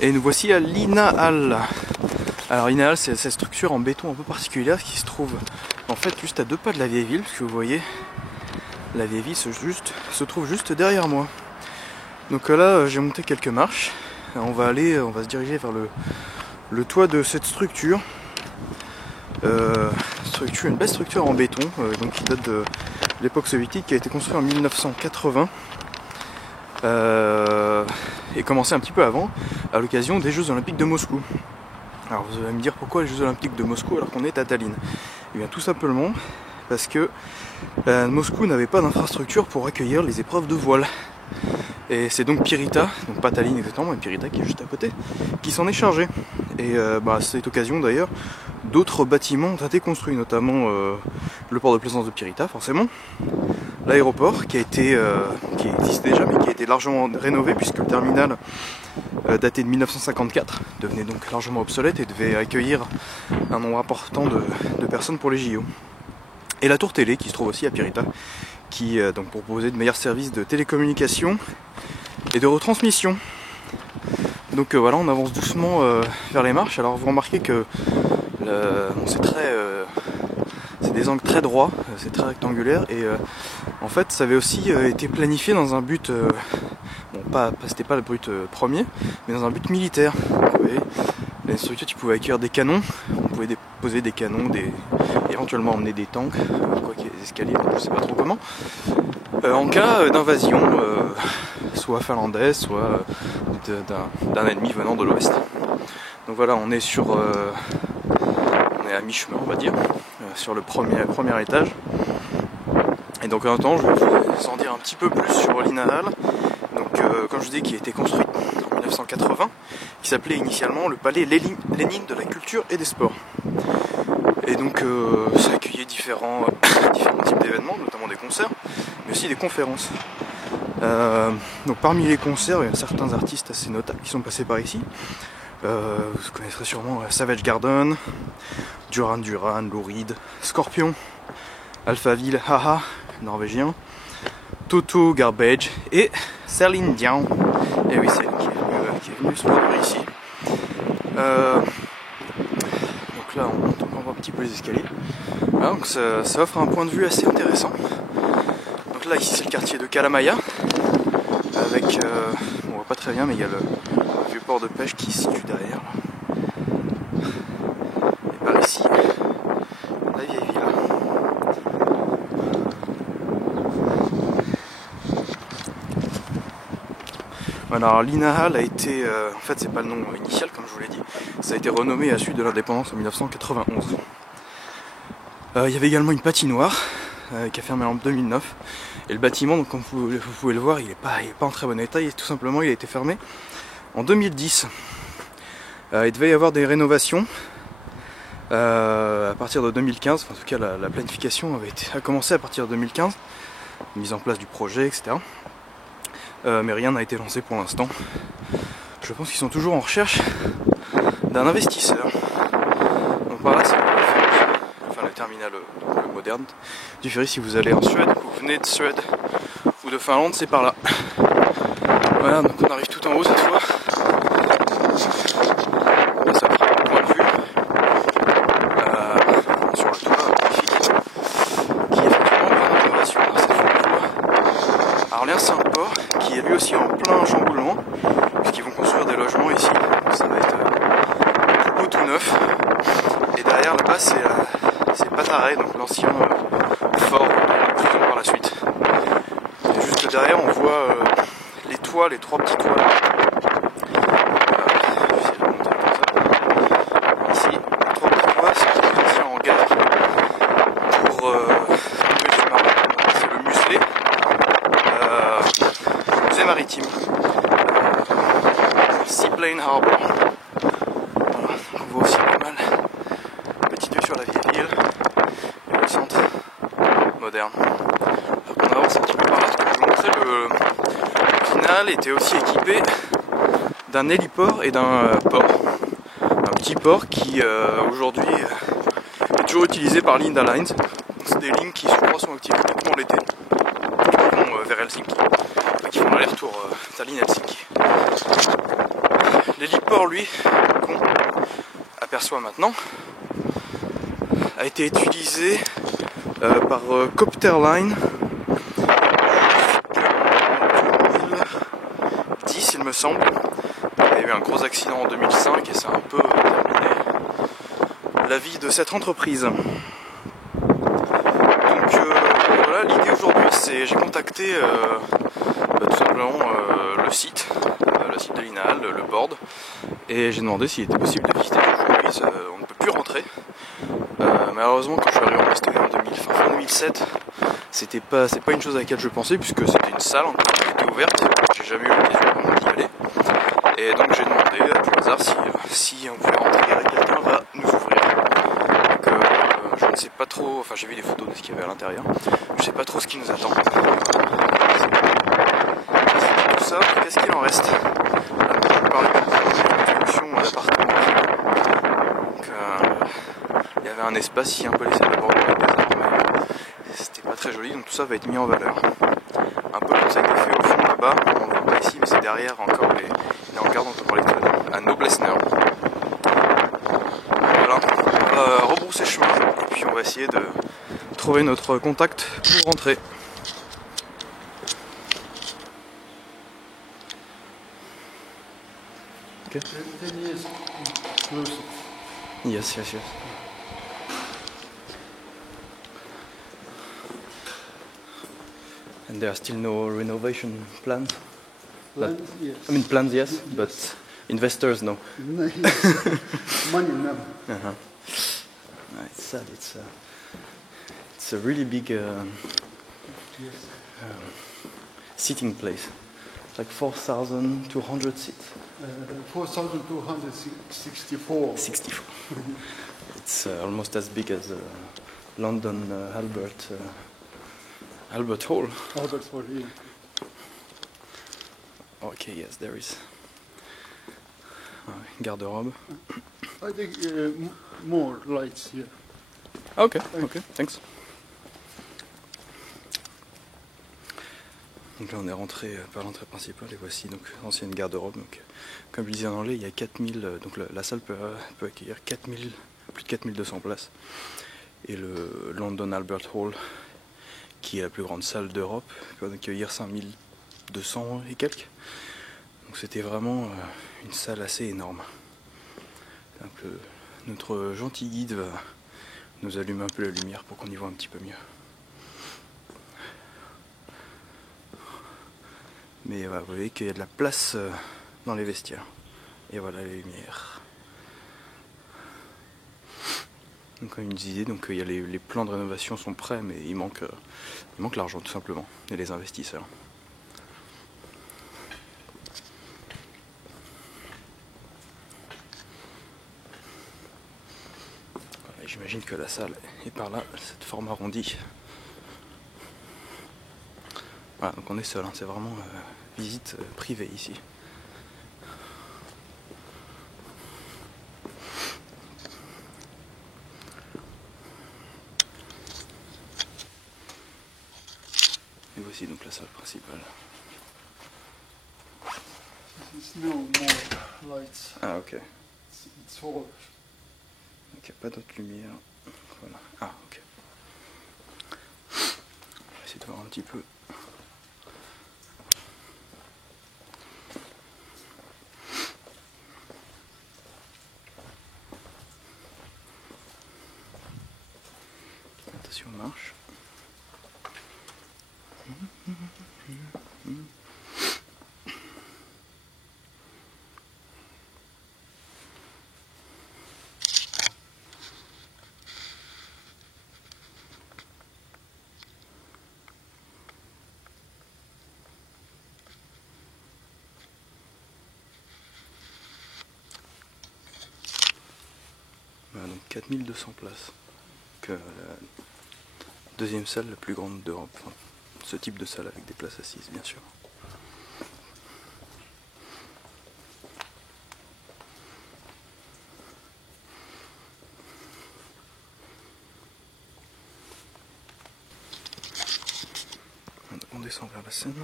Et nous voici à Linnahall. Alors Linnahall, c'est cette structure en béton un peu particulière qui se trouve en fait juste à 2 pas de la vieille ville, parce que vous voyez, la vieille ville se trouve juste derrière moi. Donc là, j'ai monté quelques marches. On va se diriger vers le toit de cette structure. Une belle structure en béton, donc qui date de l'époque soviétique, qui a été construite en 1980 et commencé un petit peu avant, à l'occasion des Jeux Olympiques de Moscou. Alors vous allez me dire pourquoi les Jeux Olympiques de Moscou alors qu'on est à Tallinn? Eh bien tout simplement parce que Moscou n'avait pas d'infrastructure pour accueillir les épreuves de voile. Et c'est donc Pirita, donc pas Tallinn exactement, mais Pirita qui est juste à côté, qui s'en est chargé. Et à cette occasion d'ailleurs, d'autres bâtiments ont été construits, notamment le port de plaisance de Pirita, forcément, l'aéroport qui existe déjà, mais qui a été largement rénové puisque le terminal daté de 1954 devenait donc largement obsolète et devait accueillir un nombre important de personnes pour les JO. Et la tour télé qui se trouve aussi à Pirita, qui donc proposait de meilleurs services de télécommunication et de retransmission. Donc voilà, on avance doucement vers les marches. Alors vous remarquez que c'est des angles très droits, c'est très rectangulaire et en fait ça avait aussi été planifié dans un but, c'était pas le but premier, mais dans un but militaire. Vous voyez, les structures qui pouvaient accueillir des canons, on pouvait déposer des canons, éventuellement emmener des tanks, quoi qu'il y ait des escaliers, je sais pas trop comment, en cas d'invasion, soit finlandaise, soit d'un ennemi venant de l'ouest. Donc voilà, on est à mi-chemin, on va dire, sur le premier étage. Et donc en attendant, je vais vous en dire un petit peu plus sur Linnahall. Donc comme je vous dis, qui a été construit en 1980, qui s'appelait initialement le palais Lénine de la culture et des sports. Et donc ça accueillait différents types d'événements, notamment des concerts, mais aussi des conférences. Donc parmi les concerts, il y a certains artistes assez notables qui sont passés par ici. Vous connaîtrez sûrement Savage Garden, Duran Duran, Lou Reed, Scorpion, Alphaville, Haha, norvégien, Toto Garbage et Celine Dion. Et oui, c'est elle qui est venue se produire ici. Donc là, on monte encore un petit peu les escaliers. Voilà, donc ça offre un point de vue assez intéressant. Donc là, ici, c'est le quartier de Kalamaya, avec, on voit pas très bien, mais il y a le vieux port de pêche qui se situe derrière. Et par ici, la vieille ville. Voilà, alors Linnahall a été, en fait c'est pas le nom initial comme je vous l'ai dit, ça a été renommé à la suite de l'indépendance en 1991. Il y avait également une patinoire qui a fermé en 2009, et le bâtiment, donc, comme vous pouvez le voir, il est pas en très bon état, tout simplement il a été fermé en 2010. Il devait y avoir des rénovations à partir de 2015, en tout cas la planification a commencé à partir de 2015, mise en place du projet, etc. Mais rien n'a été lancé pour l'instant. Je pense qu'ils sont toujours en recherche d'un investisseur. Donc par là, c'est le terminal moderne du ferry. Si vous allez en Suède, vous venez de Suède ou de Finlande, c'est par là. Voilà, donc on arrive tout en haut cette fois. Là, ça fera un point de vue sur le toit magnifique qui est effectivement en rénovation. Cette fois, on voit Arlien-Saint-Port qui est lui aussi en plein chamboulement, puisqu'ils vont construire des logements ici. Ça va être tout beau, tout neuf. Et derrière là-bas, c'est Pattaræ, donc l'ancien fort de prison par la suite. Et juste derrière, on voit les toits, les 3 petits toits là. Ici, les 3 petits toits, c'est un ancien hangar pour le sous-marin. C'est le musée. Musée maritime. Seaplane Harbour. Voilà, on voit aussi pas mal. Petite vue sur la vieille ville et le centre moderne. Donc on avance un petit peu par là, parce que je vous montrais le final était aussi équipé d'un héliport et d'un port. Un petit port qui aujourd'hui est toujours utilisé par Linda Lines. C'est des lignes qui je crois sont actives uniquement l'été, qui vont vers Helsinki, qui font l'aller-retour Tallinn-Helsinki. L'héliport, lui, qu'on aperçoit maintenant, a été utilisé par Copterline en 2010, il me semble. Il y a eu un gros accident en 2005 et ça a un peu terminé la vie de cette entreprise. Donc voilà, l'idée aujourd'hui, c'est j'ai contacté tout simplement le site de l'INAL, le board, et j'ai demandé s'il était possible de visiter aujourd'hui. On ne peut plus rentrer. Malheureusement, quand je suis arrivé en Estonie en fin 2007, c'est pas une chose à laquelle je pensais, puisque c'était une salle qui était ouverte. J'ai jamais eu l'occasion d'y aller. Et donc j'ai demandé à tout hasard si on pouvait rentrer et quelqu'un va nous ouvrir. Donc je ne sais pas trop, enfin j'ai vu des photos de ce qu'il y avait à l'intérieur. Je sais pas trop ce qui nous attend. Tout ça, qu'est-ce qu'il en reste? Là, je vous parlais de la construction d'appartements. Donc il y avait un espace ici un peu laissé à l'abord avec des arbres, mais c'était pas très joli, donc tout ça va être mis en valeur. Un peu comme ça a été fait au fond là-bas, on ne voit pas ici, mais c'est derrière encore les hangars dont on parlait tout à l'heure, à Noblessner. Voilà, on va rebrousser chemin, et puis on va essayer de trouver notre contact pour rentrer. Okay. 10 years closer. Yes. And there are still no renovation plans? Plans, yes. I mean plans, yes, but investors, no. Money, no. It's sad. It's a really big seating place. Like 4,200 seats. 4,264. 64. It's almost as big as London Albert Hall. Albert Hall, yeah. Okay, yes, there is. Garde-robe. I think more lights here. Okay, thanks. Donc là on est rentré par l'entrée principale et voici donc l'ancienne garde-robe. Donc comme je disais en anglais, il y a 4000, donc la salle peut accueillir plus de 4200 places. Et le London Albert Hall, qui est la plus grande salle d'Europe, peut accueillir 5200 et quelques. Donc c'était vraiment une salle assez énorme. Donc notre gentil guide va nous allumer un peu la lumière pour qu'on y voit un petit peu mieux. Mais voilà, vous voyez qu'il y a de la place dans les vestiaires. Et voilà les lumières. Donc comme une idée, donc il y a les plans de rénovation sont prêts, mais il manque l'argent tout simplement, et les investisseurs. Voilà, j'imagine que la salle est par là, cette forme arrondie. Voilà, donc on est seul, hein, c'est vraiment visite privée ici. Et voici donc la salle principale. There's no more lights. Ah ok. It's all. Donc il n'y a pas d'autre lumière. Voilà. Ah ok. On va essayer de voir un petit peu. Attention, on marche. Voilà, donc 4200 places. Que la deuxième salle la plus grande d'Europe. Enfin, ce type de salle avec des places assises, bien sûr. On descend vers la Seine.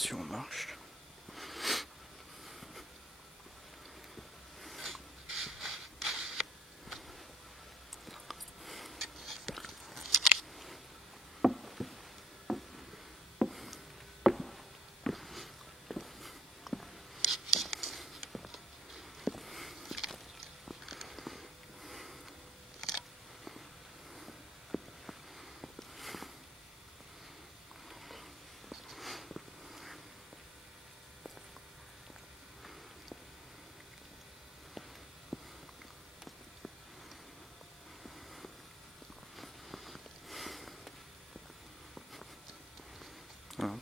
Attention, on marche.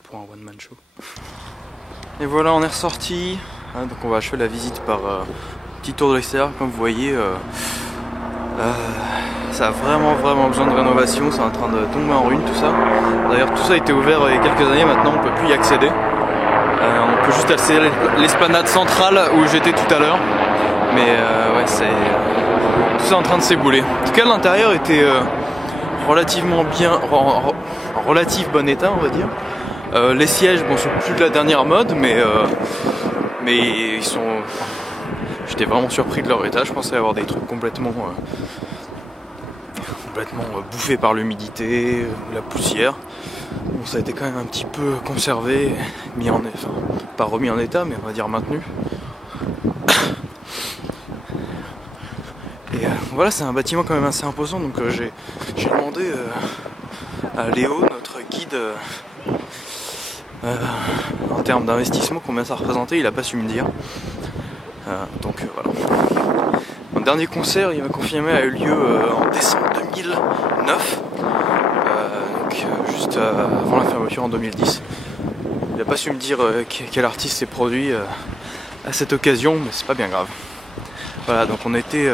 Pour un one man show. Et voilà, on est ressorti. Donc on va achever la visite par petit tour de l'extérieur. Comme vous voyez, ça a vraiment besoin de rénovation. C'est en train de tomber en ruine tout ça. D'ailleurs tout ça a été ouvert il y a quelques années. Maintenant on peut plus y accéder. On peut juste accéder à l'esplanade centrale où j'étais tout à l'heure. Mais ouais, c'est tout ça en train de s'ébouler. En tout cas l'intérieur était relativement bien, en relatif bon état, on va dire. Les sièges, bon, sont plus de la dernière mode, mais ils sont. J'étais vraiment surpris de leur état. Je pensais avoir des trucs complètement bouffés par l'humidité, la poussière. Bon, ça a été quand même un petit peu conservé, enfin, pas remis en état, mais on va dire maintenu. Et voilà, c'est un bâtiment quand même assez imposant, donc j'ai demandé à Léo, notre guide, en termes d'investissement, combien ça représentait. Il n'a pas su me dire. Donc voilà. Mon dernier concert, il m'a confirmé, a eu lieu en décembre 2009, donc juste avant la fermeture en 2010. Il n'a pas su me dire quel artiste s'est produit à cette occasion, mais c'est pas bien grave. Voilà, donc on était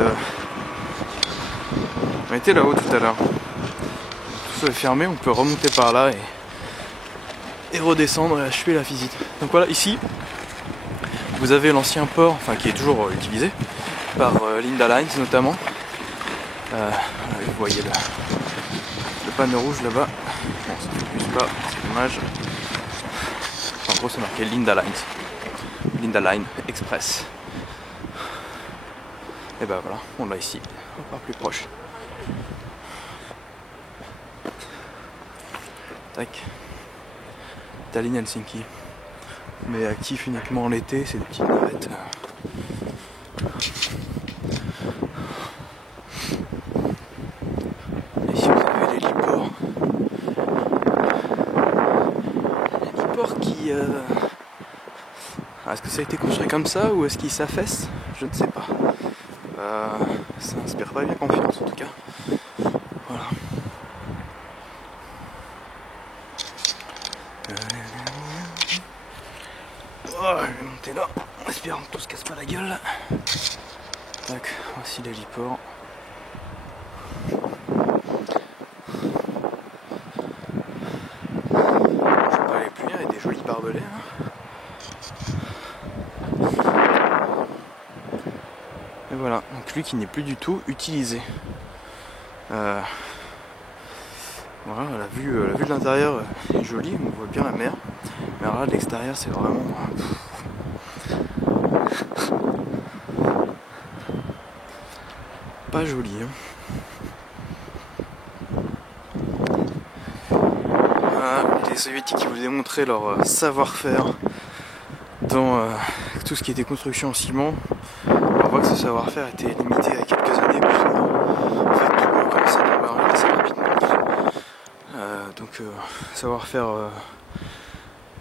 là-haut tout à l'heure. Tout ça est fermé, on peut remonter par là et redescendre et achever la visite. Donc voilà, ici vous avez l'ancien port, enfin qui est toujours utilisé par Linda Lines notamment. Vous voyez le panneau rouge là-bas. Bon, ça ne focus pas, c'est dommage. En gros, c'est marqué Linda Lines, Linda Line Express. Et ben voilà, on l'a ici, encore plus proche. Tac. Tallinn Helsinki, mais actif uniquement l'été, c'est des petites navettes. Ici vous avez l'héliport. L'héliport qui... Est-ce que ça a été construit comme ça ou est-ce qu'il s'affaisse? Je ne sais pas. Ça inspire pas bien confiance en tout cas. Voilà. Oh, je vais monter là, en espérant que tout se casse pas la gueule. Tac, voici l'héliport. Je peux pas aller plus bien, il y a des jolis barbelés. Et voilà, donc lui qui n'est plus du tout utilisé. Voilà, la vue de l'intérieur est jolie, on voit bien la mer. Mais alors là, de l'extérieur, c'est vraiment... pas joli. Voilà, les soviétiques qui vous démontraient leur savoir-faire dans tout ce qui était construction en ciment. On voit que ce savoir-faire était limité à quelques années, puisque en fait tout commençait à tomber assez rapidement. Donc savoir-faire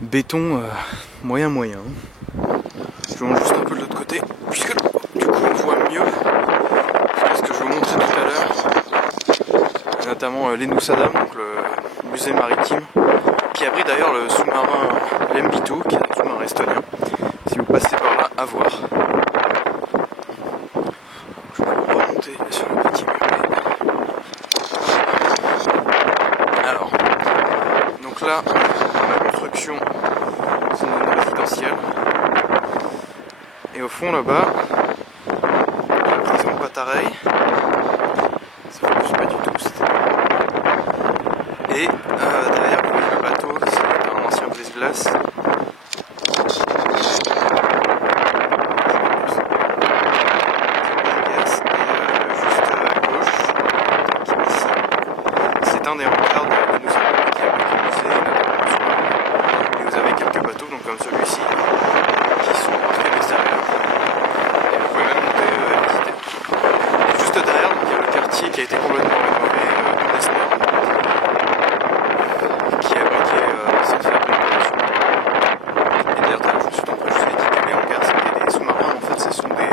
béton moyen. Je vous montre juste un peu de l'autre côté, puisque du coup on voit mieux ce que je vous montrais tout à l'heure, notamment l'Enus-Adam, donc le musée maritime, qui abrite d'ailleurs le sous-marin l'M-2, qui est un sous-marin estonien. Si vous passez par là, à voir. Je peux remonter sur le petit mur. Alors, donc là, la construction, c'est une résidentielle. Et au fond là-bas, la prison Patareï, ça ne bouge pas du tout. Et derrière, vous voyez le bateau, c'est un ancien brise-glace. c'est un des remparts de nous et vous avez quelques bateaux donc comme celui-ci qui sont marqués à l'extérieur. Et vous pouvez même monter visiter. Et juste derrière, donc, il y a le quartier qui a été complètement rénové dans l'Esner, qui est abriqué cette ferme. Et d'ailleurs, je me suis trompé, je vous ai dit que les hangars c'était des sous-marins, en fait ce sont des,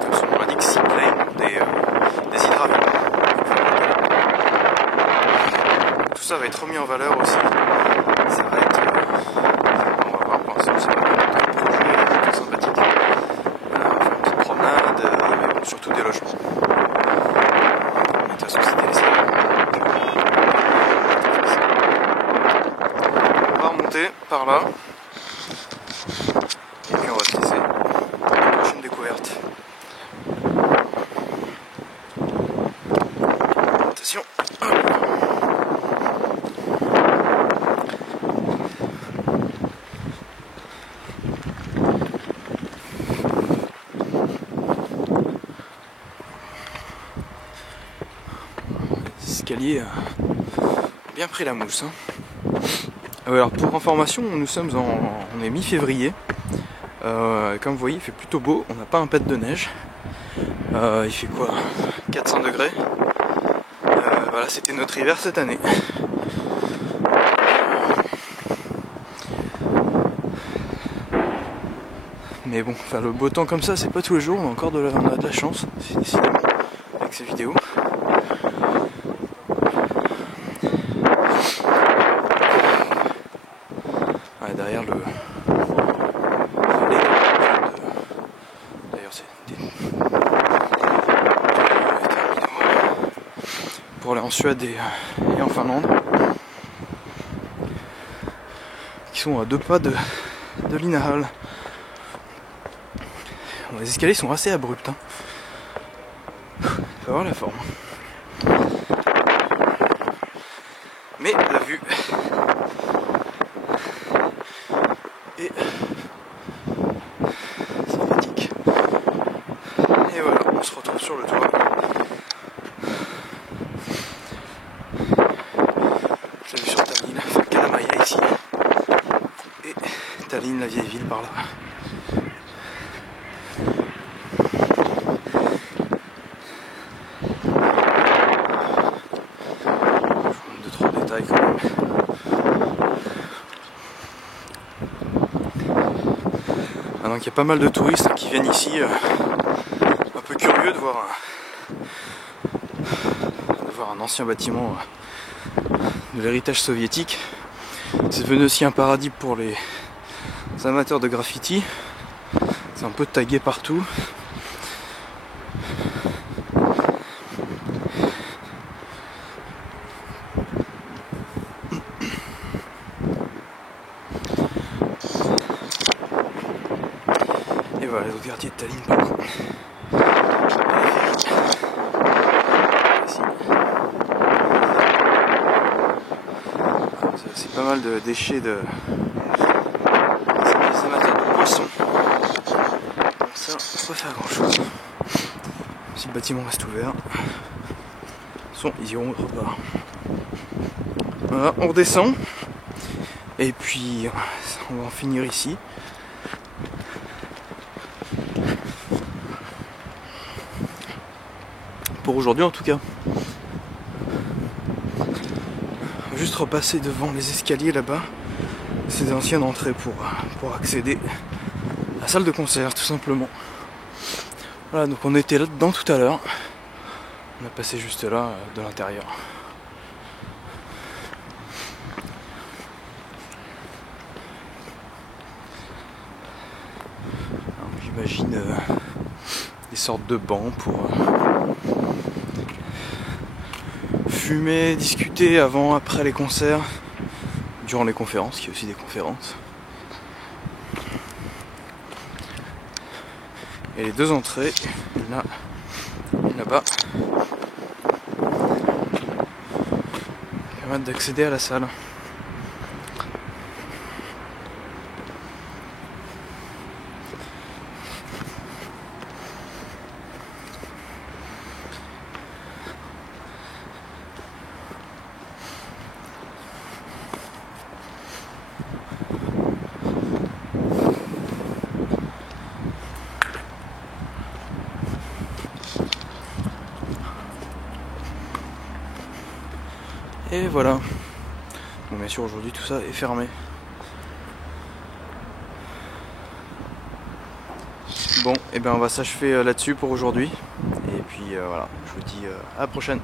comme son nom l'indique, seaplanes, des hydravions. Tout ça va être remis en valeur aussi. Ça va être, on va voir pour l'instant, c'est un projet sympathique. On va faire une petite promenade, mais bon, surtout des logements. Mais de toute façon, c'était laissé. On va remonter par là. Et puis on va se laisser pour la prochaine découverte. Attention. Escalier bien pris la mousse. Hein. Alors pour information, nous sommes on est mi-février. Comme vous voyez, il fait plutôt beau. On n'a pas un pet de neige. Il fait quoi, 400 degrés. Voilà, c'était notre hiver cette année. Mais bon, enfin le beau temps comme ça, c'est pas tous les jours. On a encore on a de la chance, décidément, avec ces vidéos. Derrière d'ailleurs c'est des pour aller en Suède et en Finlande qui sont à 2 pas de Linnahall. Bon, les escaliers sont assez abrupts, hein. Faut avoir la forme, mais la vue et sympathique. Et voilà, on se retrouve sur le toit. J'ai vu sur Tallinn, enfin Kalamaja ici. Et Tallinn, la vieille ville par là. Deux, trois détails quand même. Donc il y a pas mal de touristes qui viennent ici, un peu curieux de voir un ancien bâtiment de l'héritage soviétique. C'est devenu aussi un paradis pour les amateurs de graffiti. C'est un peu tagué partout. Et voilà les autres quartiers de Tallinn par là. C'est pas mal de déchets des amateurs de poissons. Donc ça, on peut pas faire grand chose. Si le bâtiment reste ouvert, ils iront autre part. Voilà, on redescend. Et puis on va en finir ici. Pour aujourd'hui en tout cas. Juste repasser devant les escaliers là-bas. C'est d'anciennes entrées pour accéder à la salle de concert tout simplement. Voilà, donc on était là-dedans tout à l'heure. On a passé juste là de l'intérieur. J'imagine des sortes de bancs pour fumer, discuter avant, après les concerts, durant les conférences, il y a aussi des conférences. Et les deux entrées, là et là-bas, permettent d'accéder à la salle. Et voilà. Bon, bien sûr aujourd'hui tout ça est fermé. Bon, et ben on va s'achever là-dessus pour aujourd'hui. Et puis voilà, je vous dis à la prochaine.